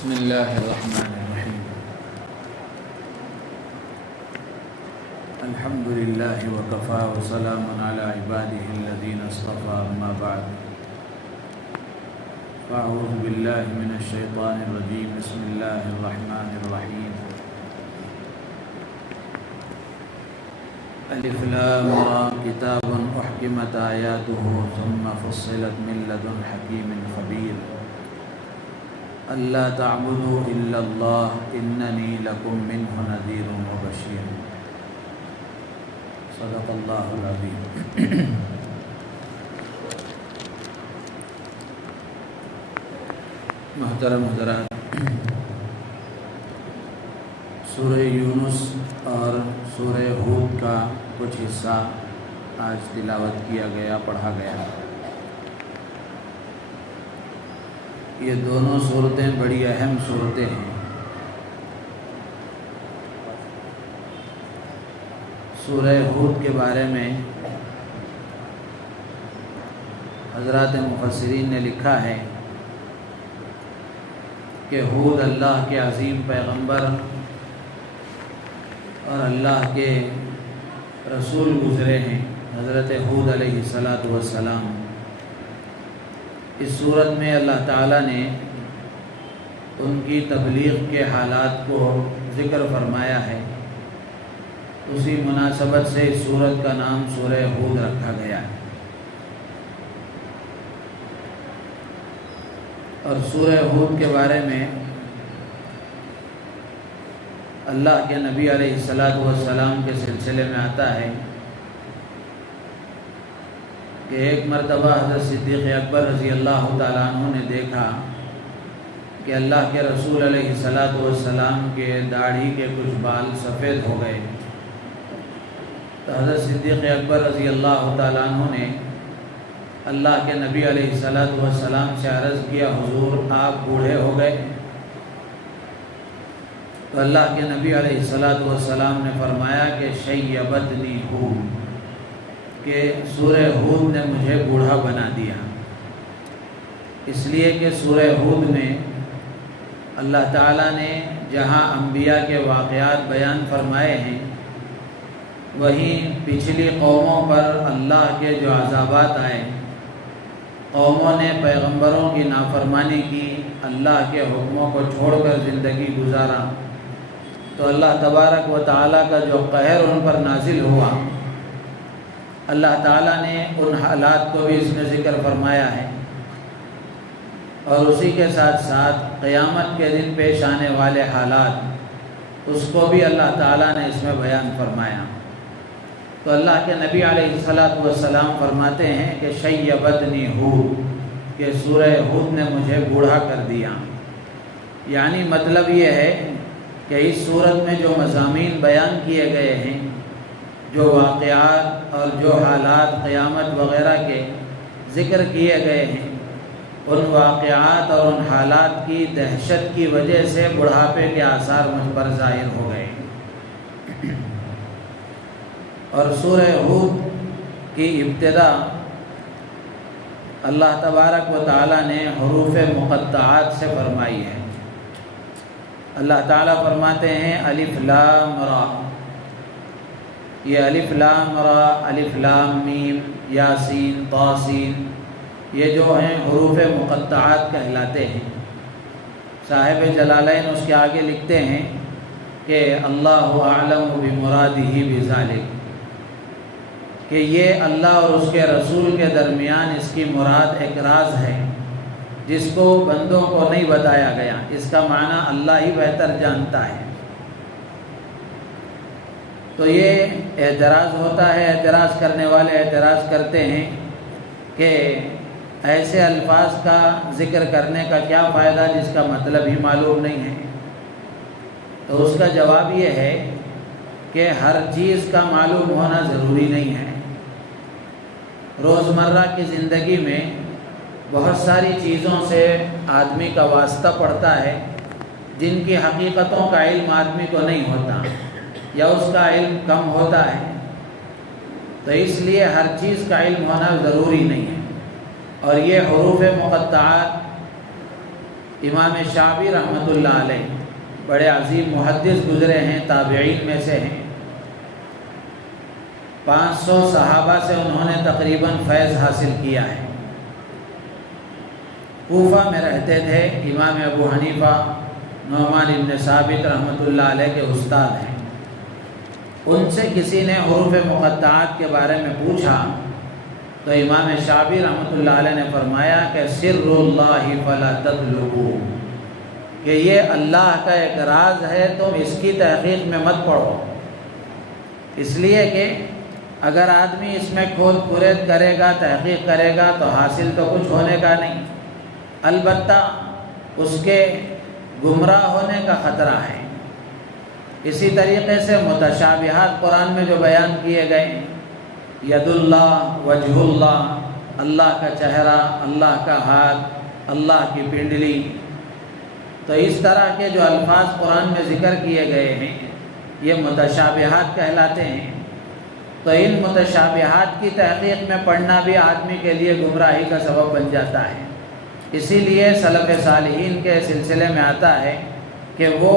بسم اللہ الرحمن الرحیم الحمد للہ وکفی وسلام علی عبادہ الذین اصطفی اما بعد فاعوذ باللہ من الشیطان الرجیم بسم اللہ الرحمن الرحیم الف لام را کتاب احکمت آیاتہ ثم فصلت من لدن حکیم خبیر اللہ تعبدوا الا اللہ اننی لکم منہ نذیر وبشیر صدق اللہ العظیم۔ محترم حضرات، سورہ یونس اور سورہ ہود کا کچھ حصہ آج تلاوت کیا گیا، پڑھا گیا۔ یہ دونوں صورتیں بڑی اہم صورتیں ہیں۔ سورہ ہود کے بارے میں حضرات مفسرین نے لکھا ہے کہ ہود اللہ کے عظیم پیغمبر اور اللہ کے رسول گزرے ہیں، حضرت ہود علیہ السلام۔ اس صورت میں اللہ تعالیٰ نے ان کی تبلیغ کے حالات کو ذکر فرمایا ہے، اسی مناسبت سے اس سورت کا نام سورہ ہود رکھا گیا ہے۔ اور سورہ ہود کے بارے میں اللہ کے نبی علیہ السلام کے سلسلے میں آتا ہے کہ ایک مرتبہ حضرت صدیق اکبر رضی اللہ تعالیٰ عنہ نے دیکھا کہ اللہ کے رسول علیہ السلام کے داڑھی کے کچھ بال سفید ہو گئے، تو حضرت صدیق اکبر رضی اللہ تعالیٰ عنہ نے اللہ کے نبی علیہ السلام سے عرض کیا، حضور آپ بوڑھے ہو گئے؟ تو اللہ کے نبی علیہ السلام نے فرمایا کہ شیبتنی ہود، کہ سورہ ہود نے مجھے بوڑھا بنا دیا، اس لیے کہ سورہ ہود میں اللہ تعالیٰ نے جہاں انبیاء کے واقعات بیان فرمائے ہیں، وہیں پچھلی قوموں پر اللہ کے جو عذابات آئے، قوموں نے پیغمبروں کی نافرمانی کی، اللہ کے حکموں کو چھوڑ کر زندگی گزارا، تو اللہ تبارک و تعالیٰ کا جو قہر ان پر نازل ہوا، اللہ تعالیٰ نے ان حالات کو بھی اس میں ذکر فرمایا ہے، اور اسی کے ساتھ ساتھ قیامت کے دن پیش آنے والے حالات، اس کو بھی اللہ تعالیٰ نے اس میں بیان فرمایا۔ تو اللہ کے نبی علیہ السلام فرماتے ہیں کہ شیبتنی ہود، کہ سورہ ہود نے مجھے بوڑھا کر دیا۔ یعنی مطلب یہ ہے کہ اس صورت میں جو مضامین بیان کیے گئے ہیں، جو واقعات اور جو حالات قیامت وغیرہ کے ذکر کیے گئے ہیں، ان واقعات اور ان حالات کی دہشت کی وجہ سے بڑھاپے کے آثار مجھ پر ظاہر ہو گئے۔ اور سورہ ہود کی ابتدا اللہ تبارک و تعالیٰ نے حروف مقطعات سے فرمائی ہے۔ اللہ تعالیٰ فرماتے ہیں الف لام را، یہ الف لام را، الف لام میم، یاسین، طاسین، یہ جو ہیں حروف مقطعات کہلاتے ہیں۔ صاحب جلالین اس کے آگے لکھتے ہیں کہ اللہ اعلم بمرادہ بذالک، کہ یہ اللہ اور اس کے رسول کے درمیان اس کی مراد ایک راز ہے جس کو بندوں کو نہیں بتایا گیا، اس کا معنی اللہ ہی بہتر جانتا ہے۔ تو یہ اعتراض ہوتا ہے، اعتراض کرنے والے اعتراض کرتے ہیں کہ ایسے الفاظ کا ذکر کرنے کا کیا فائدہ جس کا مطلب ہی معلوم نہیں ہے۔ تو اس کا جواب یہ ہے کہ ہر چیز کا معلوم ہونا ضروری نہیں ہے۔ روزمرہ کی زندگی میں بہت ساری چیزوں سے آدمی کا واسطہ پڑتا ہے جن کی حقیقتوں کا علم آدمی کو نہیں ہوتا، یا اس کا علم کم ہوتا ہے، تو اس لیے ہر چیز کا علم ہونا ضروری نہیں ہے۔ اور یہ حروف مقطعات امام شعبی رحمۃ اللہ علیہ بڑے عظیم محدث گزرے ہیں، تابعین میں سے ہیں۔ 500 صحابہ سے انہوں نے تقریباً فیض حاصل کیا ہے۔ کوفہ میں رہتے تھے۔ امام ابو حنیفہ نعمان بن ثابت رحمۃ اللہ علیہ کے استاد ہیں۔ ان سے کسی نے حروف مقطعات کے بارے میں پوچھا تو امام شعبی رحمۃ اللہ علیہ نے فرمایا کہ سر اللہ فلا تطلبوا، کہ یہ اللہ کا ایک راز ہے، تم اس کی تحقیق میں مت پڑو، اس لیے کہ اگر آدمی اس میں کھود پرید کرے گا، تحقیق کرے گا تو حاصل تو کچھ ہونے کا نہیں، البتہ اس کے گمراہ ہونے کا خطرہ ہے۔ اسی طریقے سے متشابہات قرآن میں جو بیان کیے گئے، ید اللہ، وجہ اللہ، اللہ کا چہرہ، اللہ کا ہاتھ، اللہ کی پنڈلی، تو اس طرح کے جو الفاظ قرآن میں ذکر کیے گئے ہیں یہ متشابہات کہلاتے ہیں۔ تو ان متشابہات کی تحقیق میں پڑھنا بھی آدمی کے لیے گمراہی کا سبب بن جاتا ہے۔ اسی لیے سلف صالحین کے سلسلے میں آتا ہے کہ وہ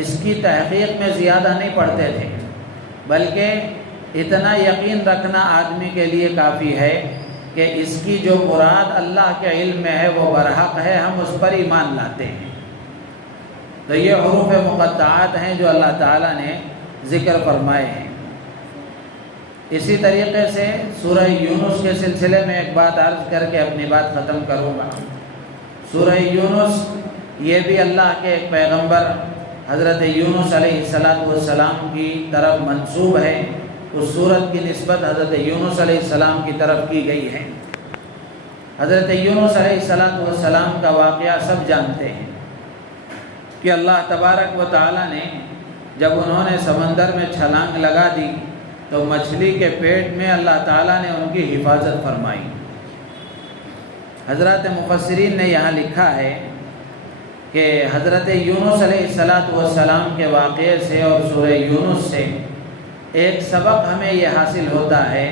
اس کی تحقیق میں زیادہ نہیں پڑھتے تھے، بلکہ اتنا یقین رکھنا آدمی کے لیے کافی ہے کہ اس کی جو مراد اللہ کے علم میں ہے وہ برحق ہے، ہم اس پر ایمان لاتے ہیں۔ تو یہ حروف مقطعات ہیں جو اللہ تعالیٰ نے ذکر فرمائے ہیں۔ اسی طریقے سے سورہ یونس کے سلسلے میں ایک بات عرض کر کے اپنی بات ختم کروں گا۔ سورہ یونس یہ بھی اللہ کے ایک پیغمبر حضرت یونس علیہ السلام کی طرف منسوب ہے۔ اس سورت کی نسبت حضرت یونس علیہ السلام کی طرف کی گئی ہے۔ حضرت یونس علیہ السلام کا واقعہ سب جانتے ہیں کہ اللہ تبارک و تعالیٰ نے جب انہوں نے سمندر میں چھلانگ لگا دی تو مچھلی کے پیٹ میں اللہ تعالیٰ نے ان کی حفاظت فرمائی۔ حضرات مفسرین نے یہاں لکھا ہے کہ حضرت یونس علیہ السلام کے واقعے سے اور سورہ یونس سے ایک سبق ہمیں یہ حاصل ہوتا ہے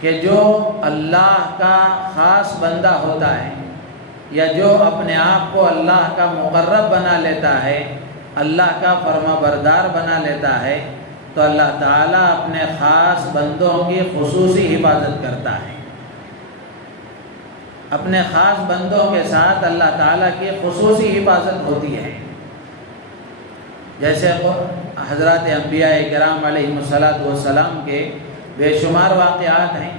کہ جو اللہ کا خاص بندہ ہوتا ہے یا جو اپنے آپ کو اللہ کا مقرب بنا لیتا ہے، اللہ کا فرما بردار بنا لیتا ہے، تو اللہ تعالیٰ اپنے خاص بندوں کی خصوصی حفاظت کرتا ہے۔ اپنے خاص بندوں کے ساتھ اللہ تعالیٰ کی خصوصی حفاظت ہوتی ہے۔ جیسے حضرات انبیاء کرام علیہ السلام کے بے شمار واقعات ہیں۔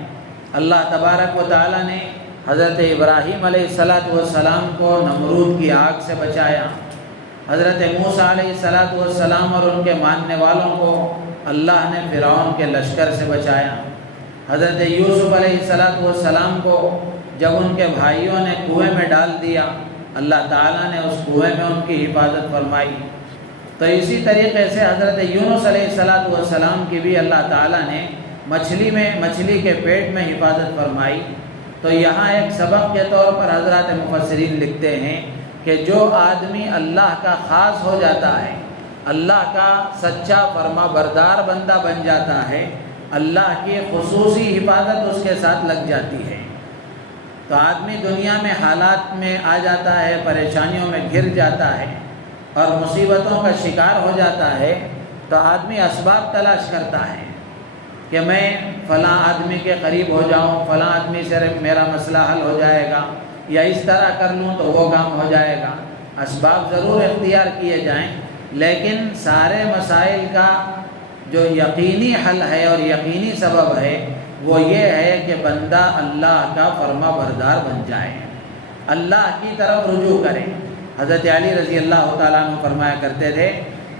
اللہ تبارک و تعالیٰ نے حضرت ابراہیم علیہ السلام کو نمرود کی آگ سے بچایا، حضرت موسیٰ علیہ السلام اور ان کے ماننے والوں کو اللہ نے فرعون کے لشکر سے بچایا، حضرت یوسف علیہ السلام کو جب ان کے بھائیوں نے کنویں میں ڈال دیا، اللہ تعالیٰ نے اس کنویں میں ان کی حفاظت فرمائی۔ تو اسی طریقے سے حضرت یونس علیہ السلام کی بھی اللہ تعالیٰ نے مچھلی کے پیٹ میں حفاظت فرمائی۔ تو یہاں ایک سبق کے طور پر حضرات مفسرین لکھتے ہیں کہ جو آدمی اللہ کا خاص ہو جاتا ہے، اللہ کا سچا فرما بردار بندہ بن جاتا ہے، اللہ کی خصوصی حفاظت اس کے ساتھ لگ جاتی ہے۔ تو آدمی دنیا میں حالات میں آ جاتا ہے، پریشانیوں میں گر جاتا ہے اور مصیبتوں کا شکار ہو جاتا ہے، تو آدمی اسباب تلاش کرتا ہے کہ میں فلاں آدمی کے قریب ہو جاؤں، فلاں آدمی سے میرا مسئلہ حل ہو جائے گا، یا اس طرح کر لوں تو وہ کام ہو جائے گا۔ اسباب ضرور اختیار کیے جائیں، لیکن سارے مسائل کا جو یقینی حل ہے اور یقینی سبب ہے وہ یہ ہے کہ بندہ اللہ کا فرما بردار بن جائے، اللہ کی طرف رجوع کرے۔ حضرت علی رضی اللہ تعالیٰ عنہ فرمایا کرتے تھے،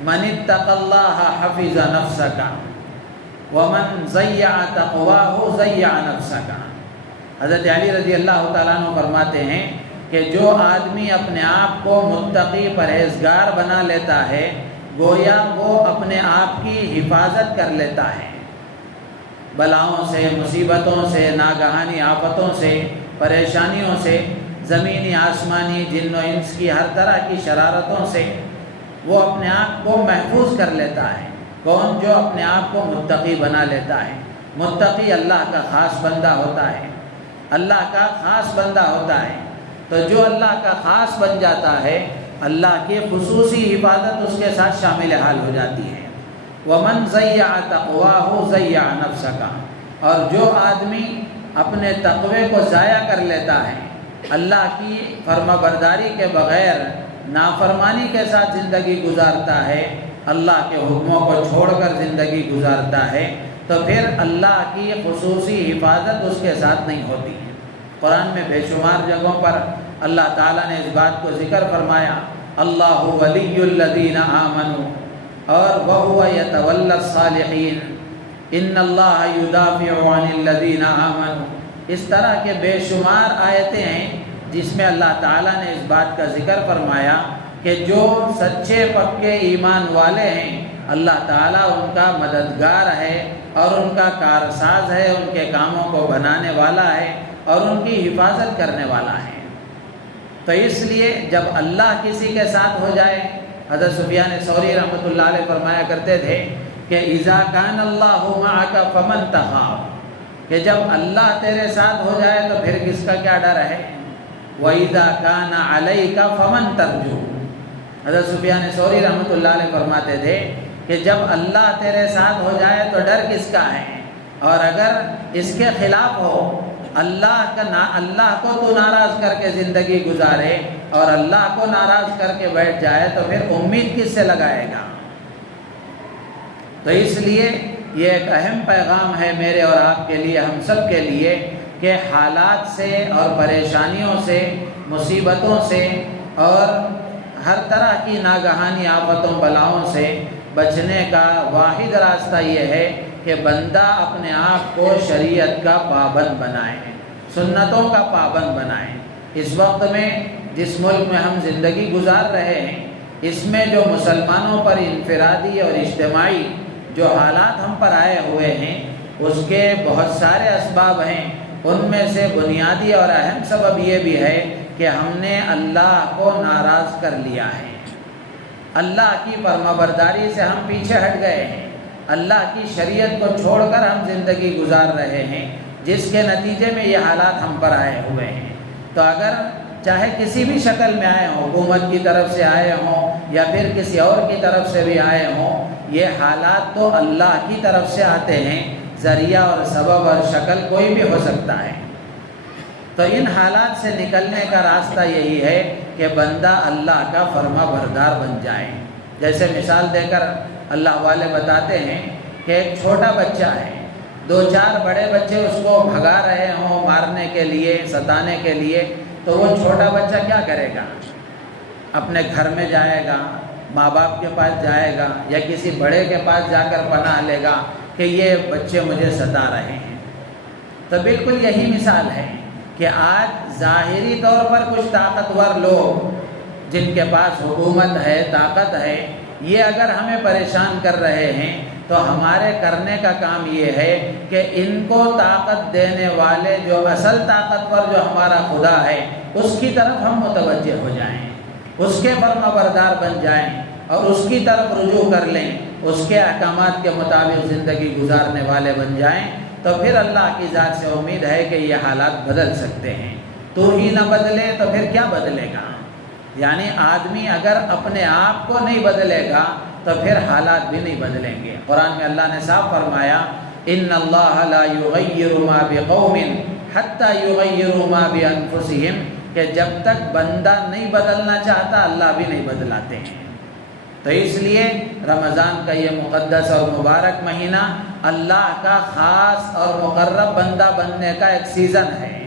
من اتقى اللہ حفظ نفسک ومن ضیع تقواہ ضیع نفسک۔ حضرت علی رضی اللہ تعالیٰ عنہ فرماتے ہیں کہ جو آدمی اپنے آپ کو متقی پرہیزگار بنا لیتا ہے، گویا وہ اپنے آپ کی حفاظت کر لیتا ہے، بلاؤں سے، مصیبتوں سے، ناگہانی آفتوں سے، پریشانیوں سے، زمینی آسمانی جن و انس کی ہر طرح کی شرارتوں سے وہ اپنے آپ کو محفوظ کر لیتا ہے۔ کون؟ جو اپنے آپ کو متقی بنا لیتا ہے۔ متقی اللہ کا خاص بندہ ہوتا ہے، اللہ کا خاص بندہ ہوتا ہے۔ تو تو جو اللہ کا خاص بن جاتا ہے اللہ کی خصوصی حفاظت اس کے ساتھ شامل حال ہو جاتی ہے۔ وَمَنْ ضَيَّعَ تَقْوَاهُ ضَيَّعَ نَفْسَكَ، اور جو آدمی اپنے تقوی کو ضائع کر لیتا ہے، اللہ کی فرما برداری کے بغیر نافرمانی کے ساتھ زندگی گزارتا ہے، اللہ کے حکموں کو چھوڑ کر زندگی گزارتا ہے، تو پھر اللہ کی خصوصی حفاظت اس کے ساتھ نہیں ہوتی ہے۔ قرآن میں بے شمار جگہوں پر اللہ تعالیٰ نے اس بات کو ذکر فرمایا، اللہ ولی الذین آمنوا اور وَهُوَ يَتَوَلَّى الصَّالِحِينَ ان اللہ یدافع عن الذین آمنوا۔ اس طرح کے بے شمار آیتیں ہیں جس میں اللہ تعالیٰ نے اس بات کا ذکر فرمایا کہ جو سچے پکے ایمان والے ہیں اللہ تعالیٰ ان کا مددگار ہے اور ان کا کارساز ہے، ان کے کاموں کو بنانے والا ہے اور ان کی حفاظت کرنے والا ہے۔ تو اس لیے جب اللہ کسی کے ساتھ ہو جائے، حضرت سفیان ثوری رحمۃ اللہ علیہ فرمایا کرتے تھے کہ اذا کان اللہ معک فمن تخاف، کہ جب اللہ تیرے ساتھ ہو جائے تو پھر کس کا کیا ڈر ہے، وَإِذَا كَانَ عَلَيْكَ فَمَن تَرْجُو۔ حضرت سفیان ثوری رحمۃ اللہ علیہ فرماتے تھے کہ جب اللہ تیرے ساتھ ہو جائے تو ڈر کس کا ہے، اور اگر اس کے خلاف ہو، اللہ کو تو ناراض کر کے زندگی گزارے اور اللہ کو ناراض کر کے بیٹھ جائے تو پھر امید کس سے لگائے گا۔ تو اس لیے یہ ایک اہم پیغام ہے میرے اور آپ کے لیے، ہم سب کے لیے، کہ حالات سے اور پریشانیوں سے، مصیبتوں سے اور ہر طرح کی ناگہانی آفتوں بلاؤں سے بچنے کا واحد راستہ یہ ہے کہ بندہ اپنے آپ کو شریعت کا پابند بنائے، سنتوں کا پابند بنائے۔ اس وقت میں جس ملک میں ہم زندگی گزار رہے ہیں، اس میں جو مسلمانوں پر انفرادی اور اجتماعی جو حالات ہم پر آئے ہوئے ہیں، اس کے بہت سارے اسباب ہیں۔ ان میں سے بنیادی اور اہم سبب یہ بھی ہے کہ ہم نے اللہ کو ناراض کر لیا ہے، اللہ کی فرما برداری سے ہم پیچھے ہٹ گئے ہیں، اللہ کی شریعت کو چھوڑ کر ہم زندگی گزار رہے ہیں، جس کے نتیجے میں یہ حالات ہم پر آئے ہوئے ہیں۔ تو اگر چاہے کسی بھی شکل میں آئے ہوں، حکومت کی طرف سے آئے ہوں یا پھر کسی اور کی طرف سے بھی آئے ہوں، یہ حالات تو اللہ کی طرف سے آتے ہیں، ذریعہ اور سبب اور شکل کوئی بھی ہو سکتا ہے۔ تو ان حالات سے نکلنے کا راستہ یہی ہے کہ بندہ اللہ کا فرما بردار بن جائے۔ جیسے مثال دے کر اللہ والے بتاتے ہیں کہ ایک چھوٹا بچہ ہے، 2-4 بڑے بچے اس کو بھگا رہے ہوں مارنے کے لیے، ستانے کے لیے، تو وہ چھوٹا بچہ کیا کرے گا؟ اپنے گھر میں جائے گا، ماں باپ کے پاس جائے گا یا کسی بڑے کے پاس جا کر پناہ لے گا کہ یہ بچے مجھے ستا رہے ہیں۔ تو بالکل یہی مثال ہے کہ آج ظاہری طور پر کچھ طاقتور لوگ جن کے پاس حکومت ہے، طاقت ہے، یہ اگر ہمیں پریشان کر رہے ہیں تو ہمارے کرنے کا کام یہ ہے کہ ان کو طاقت دینے والے جو اصل طاقتور جو ہمارا خدا ہے اس کی طرف ہم متوجہ ہو جائیں، اس کے فرما بردار بن جائیں اور اس کی طرف رجوع کر لیں، اس کے احکامات کے مطابق زندگی گزارنے والے بن جائیں، تو پھر اللہ کی ذات سے امید ہے کہ یہ حالات بدل سکتے ہیں۔ تو ہی نہ بدلے تو پھر کیا بدلے گا؟ یعنی آدمی اگر اپنے آپ کو نہیں بدلے گا تو پھر حالات بھی نہیں بدلیں گے۔ قرآن میں اللہ نے صاف فرمایا ان اللہ لا یغیر ما بقوم حتی یغیروا ما بانفسہم، کہ جب تک بندہ نہیں بدلنا چاہتا اللہ بھی نہیں بدلاتے ہیں۔ تو اس لیے رمضان کا یہ مقدس اور مبارک مہینہ اللہ کا خاص اور مقرب بندہ بننے کا ایک سیزن ہے۔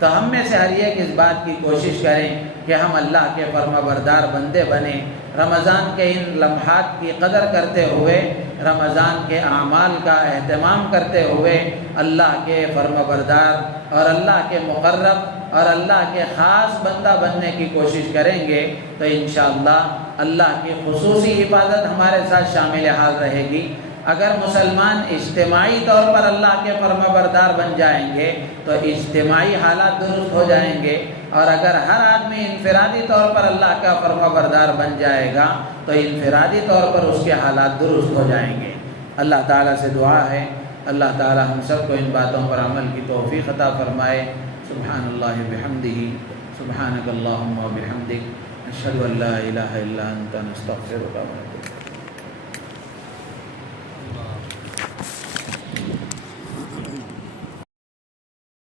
تو ہم میں سے ہر ایک اس بات کی کوشش کریں کہ ہم اللہ کے فرما بردار بندے بنیں، رمضان کے ان لمحات کی قدر کرتے ہوئے، رمضان کے اعمال کا اہتمام کرتے ہوئے اللہ کے فرما بردار اور اللہ کے مقرب اور اللہ کے خاص بندہ بننے کی کوشش کریں گے تو انشاءاللہ اللہ کی خصوصی حفاظت ہمارے ساتھ شامل حال رہے گی۔ اگر مسلمان اجتماعی طور پر اللہ کے فرما بردار بن جائیں گے تو اجتماعی حالات درست ہو جائیں گے، اور اگر ہر آدمی انفرادی طور پر اللہ کا فرما بردار بن جائے گا تو انفرادی طور پر اس کے حالات درست ہو جائیں گے۔ اللہ تعالیٰ سے دعا ہے اللہ تعالیٰ ہم سب کو ان باتوں پر عمل کی توفیق عطا فرمائے۔ سبحان اللہ بحمدہ۔ سبحانک اللہم و بحمدک، اشہد ان لا الہ الا انت، نستغفرک و نتوب